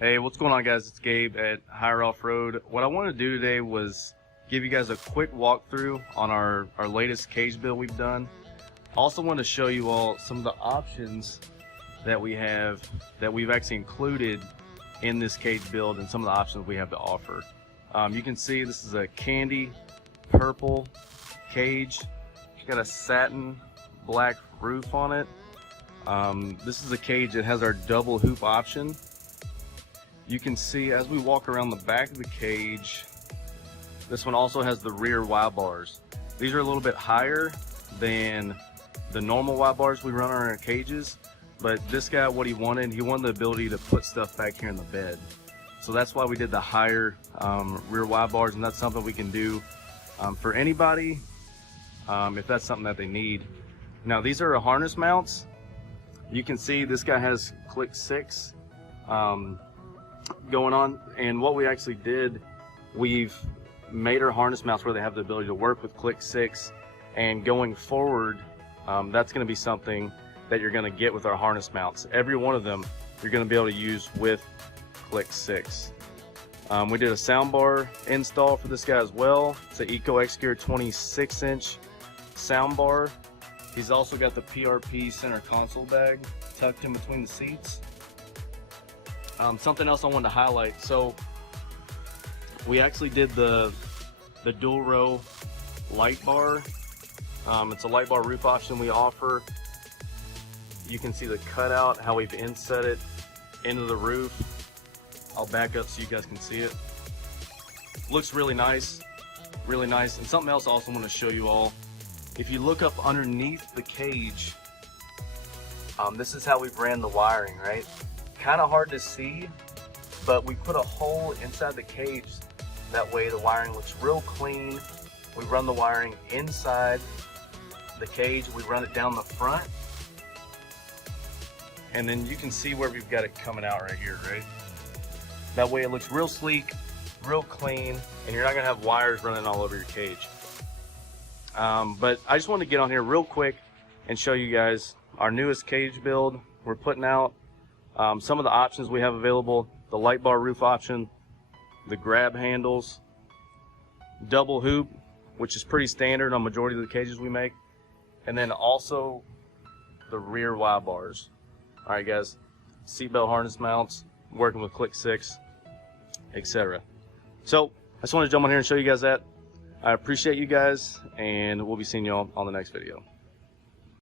Hey, what's going on, guys? It's Gabe at HIHR Off-Road. What I wanted to do today was give you guys a quick walkthrough on our latest cage build we've done. Also want to show you all some of the options that we have that we've actually included in this cage build and some of the options we have to offer. You can see this is a candy purple cage. It's got a satin black roof on it. This is a cage that has our double hoop option. You can see as we walk around the back of the cage, this one also has the rear Y bars. These are a little bit higher than the normal Y bars we run on our cages, but this guy, what he wanted the ability to put stuff back here in the bed. So that's why we did the higher rear Y bars, and that's something we can do for anybody if that's something that they need. Now these are harness mounts. You can see this guy has click 6 going on, and what we actually did, we've made our harness mounts where they have the ability to work with click 6, and going forward that's going to be something that you're going to get with our harness mounts. Every one of them you're going to be able to use with click 6. We did a sound bar install for this guy as well. It's an ECOXGEAR 26-inch sound bar. He's also got the PRP center console bag tucked in between the seats. Something else I wanted to highlight. So we actually did the dual row light bar. It's a light bar roof option we offer. You can see the cutout, how we've inset it into the roof. I'll back up so you guys can see it. Looks really nice, really nice. And something else I also want to show you all. If you look up underneath the cage, this is how we've ran the wiring, right? Kind of hard to see, but we put a hole inside the cage. That way the wiring looks real clean. We run the wiring inside the cage. We run it down the front. And then you can see where we've got it coming out right here, right? That way it looks real sleek, real clean, and you're not gonna have wires running all over your cage. But I just wanted to get on here real quick and show you guys our newest cage build we're putting out. Some of the options we have available: the light bar roof option, the grab handles, double hoop, which is pretty standard on majority of the cages we make, and then also the rear Y bars. All right, guys, seatbelt harness mounts, working with click 6, etc. So I just wanted to jump on here and show you guys that. I appreciate you guys, and we'll be seeing you all on the next video.